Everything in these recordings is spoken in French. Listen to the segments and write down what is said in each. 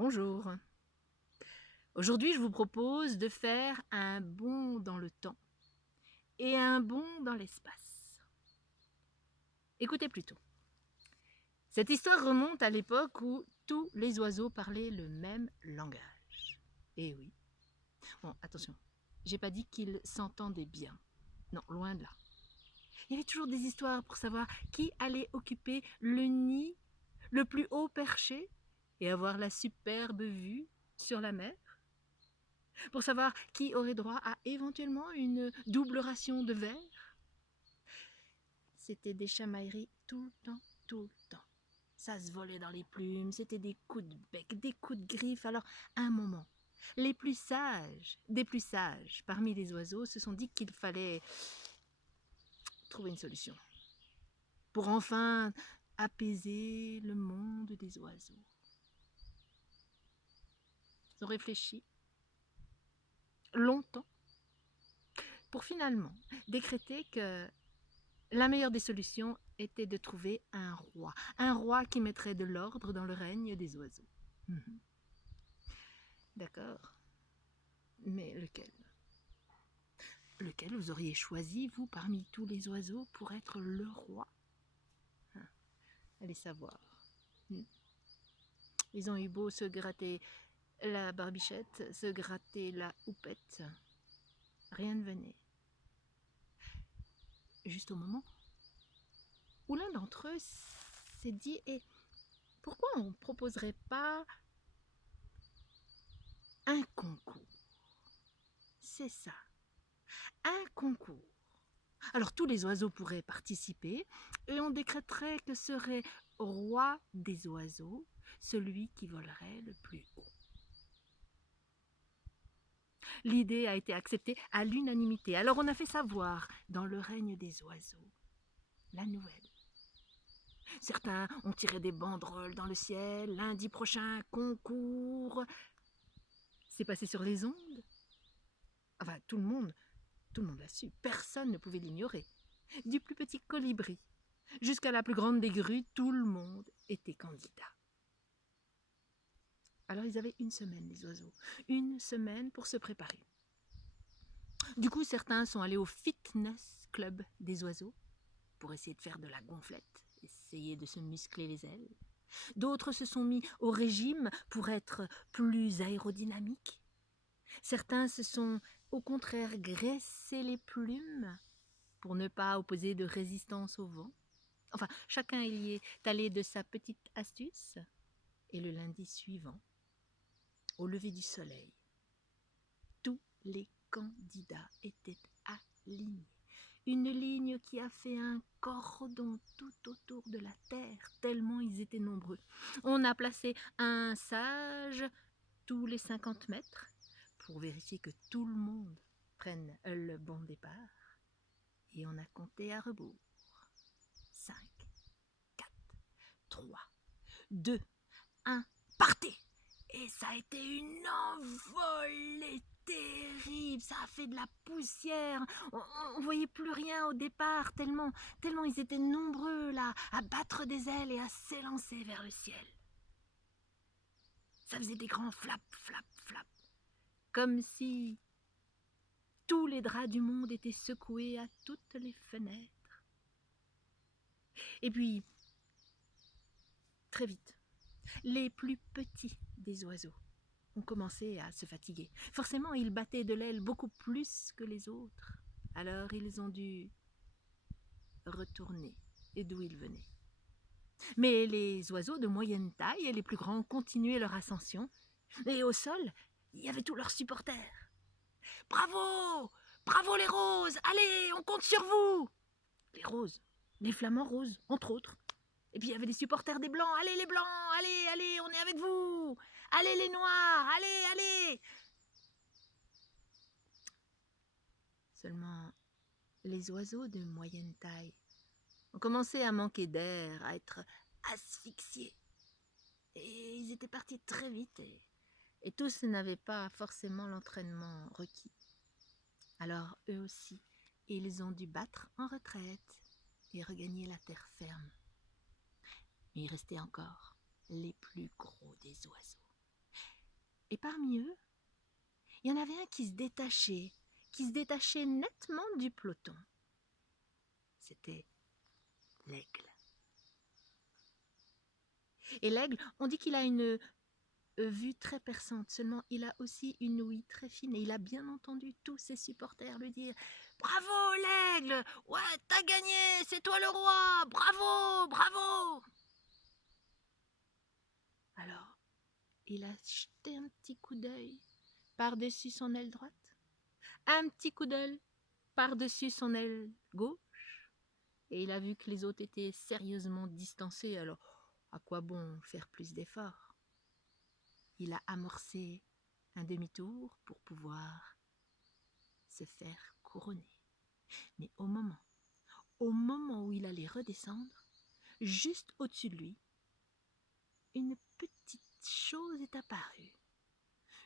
Bonjour. Aujourd'hui, je vous propose de faire un bond dans le temps et un bond dans l'espace. Écoutez plutôt. Cette histoire remonte à l'époque où tous les oiseaux parlaient le même langage. Eh oui. Bon, attention, j'ai pas dit qu'ils s'entendaient bien. Non, loin de là. Il y avait toujours des histoires pour savoir qui allait occuper le nid le plus haut perché et avoir la superbe vue sur la mer. Pour savoir qui aurait droit à éventuellement une double ration de verre. C'était des chamailleries tout le temps, tout le temps. Ça se volait dans les plumes, c'était des coups de bec, des coups de griffe. Alors, à un moment, les plus sages, des plus sages parmi les oiseaux se sont dit qu'il fallait trouver une solution pour enfin apaiser le monde des oiseaux. Ils ont réfléchi longtemps pour finalement décréter que la meilleure des solutions était de trouver un roi qui mettrait de l'ordre dans le règne des oiseaux. Mhm. D'accord, mais lequel? Lequel vous auriez choisi, vous, parmi tous les oiseaux, pour être le roi? Allez savoir. Ils ont eu beau se gratter la barbichette, se gratter la houppette. Rien ne venait. Juste au moment où l'un d'entre eux s'est dit, et pourquoi on ne proposerait pas un concours? C'est ça, un concours. Alors tous les oiseaux pourraient participer et on décréterait que serait roi des oiseaux celui qui volerait le plus haut. L'idée a été acceptée à l'unanimité. Alors on a fait savoir dans le règne des oiseaux la nouvelle. Certains ont tiré des banderoles dans le ciel, lundi prochain, concours. C'est passé sur les ondes. Enfin, tout le monde l'a su. Personne ne pouvait l'ignorer. Du plus petit colibri jusqu'à la plus grande des grues, tout le monde était candidat. Alors ils avaient une semaine, les oiseaux. Une semaine pour se préparer. Du coup, certains sont allés au fitness club des oiseaux pour essayer de faire de la gonflette, essayer de se muscler les ailes. D'autres se sont mis au régime pour être plus aérodynamiques. Certains se sont au contraire graissé les plumes pour ne pas opposer de résistance au vent. Enfin, chacun y est allé de sa petite astuce. Et le lundi suivant, au lever du soleil, tous les candidats étaient alignés. Une ligne qui a fait un cordon tout autour de la terre, tellement ils étaient nombreux. On a placé un sage tous les 50 mètres pour vérifier que tout le monde prenne le bon départ. Et on a compté à rebours. 5, 4, 3, 2, 1, partez! Et ça a été une envolée terrible, ça a fait de la poussière, on voyait plus rien au départ, tellement ils étaient nombreux là, à battre des ailes et à s'élancer vers le ciel. Ça faisait des grands flaps, flaps, flaps, comme si tous les draps du monde étaient secoués à toutes les fenêtres. Et puis, très vite, les plus petits des oiseaux ont commencé à se fatiguer. Forcément, ils battaient de l'aile beaucoup plus que les autres. Alors, ils ont dû retourner d'où ils venaient. Mais les oiseaux de moyenne taille et les plus grands continuaient leur ascension. Et au sol, il y avait tous leurs supporters. « Bravo! Bravo les roses! Allez, on compte sur vous !» Les roses, les flamants roses, entre autres. Et puis il y avait des supporters des blancs. « Allez les blancs! Allez, allez, on est avec vous! Allez les noirs! Allez, allez !» Seulement, les oiseaux de moyenne taille ont commencé à manquer d'air, à être asphyxiés. Et ils étaient partis très vite et tous n'avaient pas forcément l'entraînement requis. Alors eux aussi, ils ont dû battre en retraite et regagner la terre ferme. Mais il restait encore les plus gros des oiseaux. Et parmi eux, il y en avait un qui se détachait nettement du peloton. C'était l'aigle. Et l'aigle, on dit qu'il a une vue très perçante, seulement il a aussi une ouïe très fine et il a bien entendu tous ses supporters lui dire « Bravo l'aigle! Ouais, t'as gagné! C'est toi le roi! Bravo! Bravo !» Alors, il a jeté un petit coup d'œil par-dessus son aile droite, un petit coup d'œil par-dessus son aile gauche, et il a vu que les autres étaient sérieusement distancés, alors à quoi bon faire plus d'efforts? Il a amorcé un demi-tour pour pouvoir se faire couronner. Mais au moment où il allait redescendre, juste au-dessus de lui, une petite chose est apparue.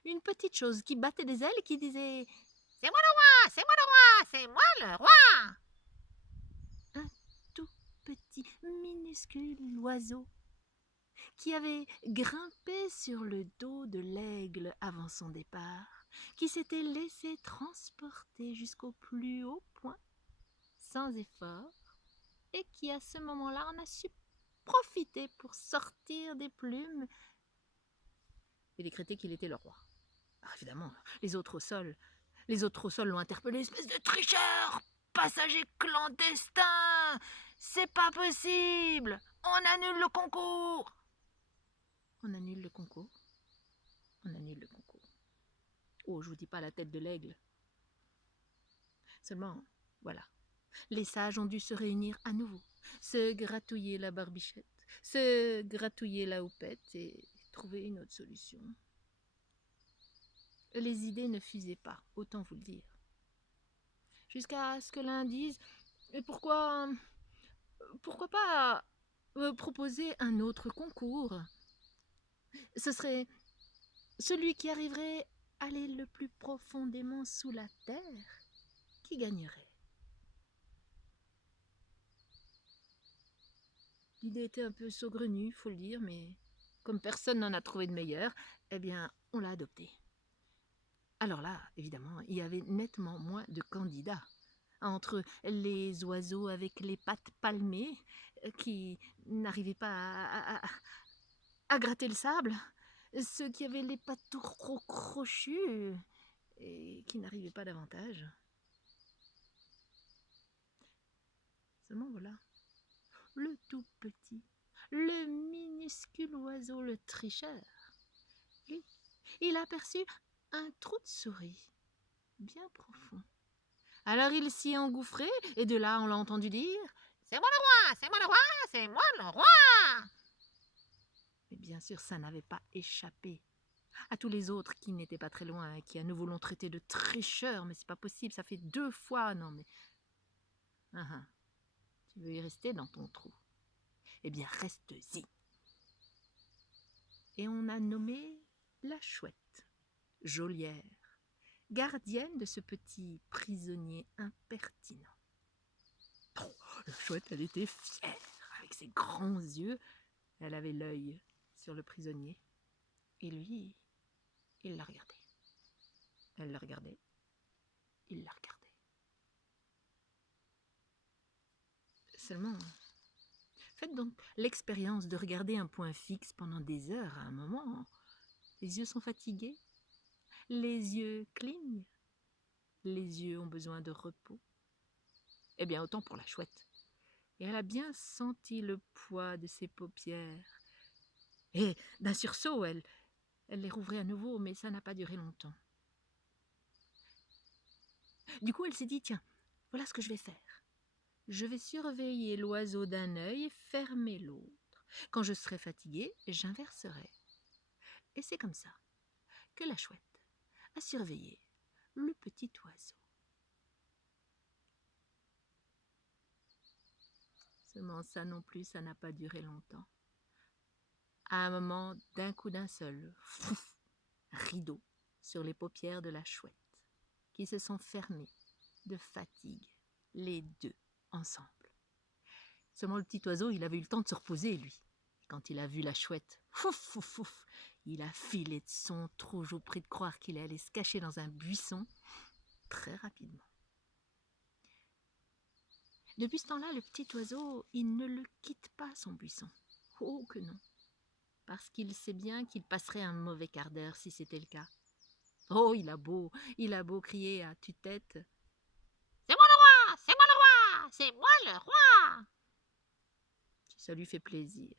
Une petite chose qui battait des ailes et qui disait « C'est moi le roi, c'est moi le roi, c'est moi le roi !» Un tout petit, minuscule oiseau qui avait grimpé sur le dos de l'aigle avant son départ, qui s'était laissé transporter jusqu'au plus haut point, sans effort, et qui à ce moment-là en a su profiter pour sortir des plumes et décréter qu'il était le roi. Alors évidemment, les autres au sol l'ont interpellé, espèce de tricheur, passager clandestin, c'est pas possible, on annule le concours. On annule le concours. On annule le concours. Oh, je vous dis pas la tête de l'aigle. Seulement, voilà. Les sages ont dû se réunir à nouveau, se gratouiller la barbichette, se gratouiller la houppette et trouver une autre solution. Les idées ne fusaient pas, autant vous le dire. Jusqu'à ce que l'un dise « Pourquoi pas proposer un autre concours ? Ce serait celui qui arriverait à aller le plus profondément sous la terre qui gagnerait. » L'idée était un peu saugrenue, faut le dire, mais comme personne n'en a trouvé de meilleur, eh bien, on l'a adoptée. Alors là, évidemment, il y avait nettement moins de candidats. Entre les oiseaux avec les pattes palmées, qui n'arrivaient pas à gratter le sable, ceux qui avaient les pattes trop crochues et qui n'arrivaient pas davantage. Seulement voilà, le tout petit, le minuscule oiseau, le tricheur, lui, il aperçut un trou de souris bien profond. Alors il s'y engouffrait, et de là on l'a entendu dire « C'est moi le roi, c'est moi le roi, c'est moi le roi !» Mais bien sûr, ça n'avait pas échappé à tous les autres qui n'étaient pas très loin et qui à nouveau l'ont traité de tricheur. Mais c'est pas possible, ça fait 2 fois, non mais... Tu veux y rester dans ton trou? Eh bien, reste-y. Et on a nommé la chouette, geôlière, gardienne de ce petit prisonnier impertinent. Oh, la chouette, elle était fière, avec ses grands yeux. Elle avait l'œil sur le prisonnier. Et lui, il la regardait. Elle le regardait. Il la regardait. Seulement, faites donc l'expérience de regarder un point fixe pendant des heures à un moment. Les yeux sont fatigués. Les yeux clignent. Les yeux ont besoin de repos. Eh bien, autant pour la chouette. Et elle a bien senti le poids de ses paupières. Et d'un sursaut, elle les rouvrait à nouveau, mais ça n'a pas duré longtemps. Du coup, elle s'est dit, tiens, voilà ce que je vais faire. Je vais surveiller l'oiseau d'un œil et fermer l'autre. Quand je serai fatiguée, j'inverserai. Et c'est comme ça que la chouette a surveillé le petit oiseau. Seulement ça non plus, ça n'a pas duré longtemps. À un moment, d'un coup d'un seul, fouf, rideau sur les paupières de la chouette, qui se sont fermées de fatigue, les deux ensemble. Seulement le petit oiseau, il avait eu le temps de se reposer, lui. quand il a vu la chouette. Fouf, fouf, fouf. Il a filé de son trou, je vous prie de croire qu'il est allé se cacher dans un buisson très rapidement. Depuis ce temps-là, le petit oiseau, il ne le quitte pas, son buisson. Oh que non, parce qu'il sait bien qu'il passerait un mauvais quart d'heure si c'était le cas. Oh, il a beau crier à tue-tête. C'est moi le roi, c'est moi le roi, c'est moi le roi. Ça lui fait plaisir.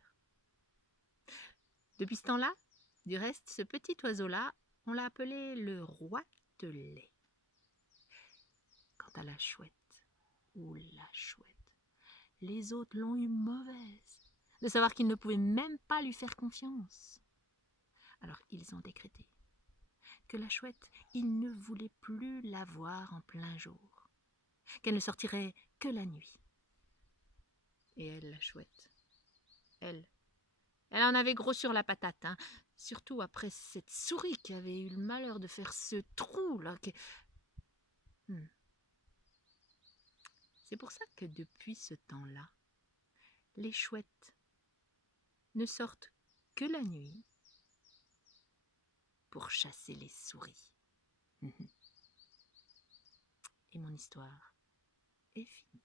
Depuis ce temps-là, du reste, ce petit oiseau-là, on l'a appelé le roi de lait. Quant à la chouette, ou la chouette, les autres l'ont eu mauvaise, de savoir qu'ils ne pouvaient même pas lui faire confiance. Alors ils ont décrété que la chouette, ils ne voulaient plus la voir en plein jour, qu'elle ne sortirait que la nuit. Et elle, la chouette, elle en avait gros sur la patate, hein. Surtout après cette souris qui avait eu le malheur de faire ce trou là. C'est pour ça que depuis ce temps-là, les chouettes ne sortent que la nuit pour chasser les souris. Et mon histoire est finie.